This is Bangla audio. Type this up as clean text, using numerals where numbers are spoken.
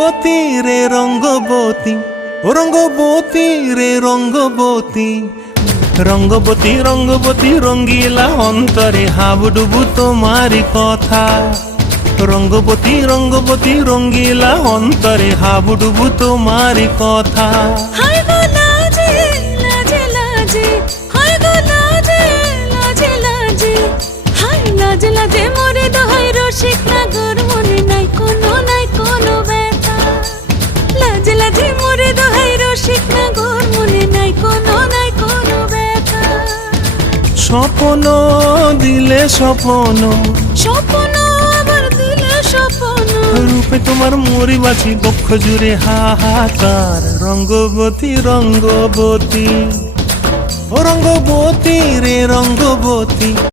রঙ্গবতী রে রঙ্গবতী, ও রঙ্গবতী রে রঙ্গবতী, রঙ্গবতী রঙ্গবতী রঙ্গিলা অন্তরে হাবুডুবু তোমারি কথা। রঙ্গবতী রঙ্গবতী রঙ্গিলা অন্তরে হাবুডুবু তোমারি কথা। হায় গো লাজে লাজে লাজে, হায় গো লাজে লাজে লাজে, হায় লাজে লাজে মরে দোহাই রসিক নাগর মনে নাই কোনো ব্যথা। লাজে লাজে মরে দোহাই রসিক নাগর মনে নাই কোনো ব্যথা। স্বপ্ন দিলে স্বপ্ন, স্বপ্ন আবার দিলে স্বপ্ন, রূপে তোমার মরি বাঁচি বক্ষ জুড়ে হাহাকার। রঙ্গবতী রঙ্গবতী, ও রঙ্গবতী রে রঙ্গবতী।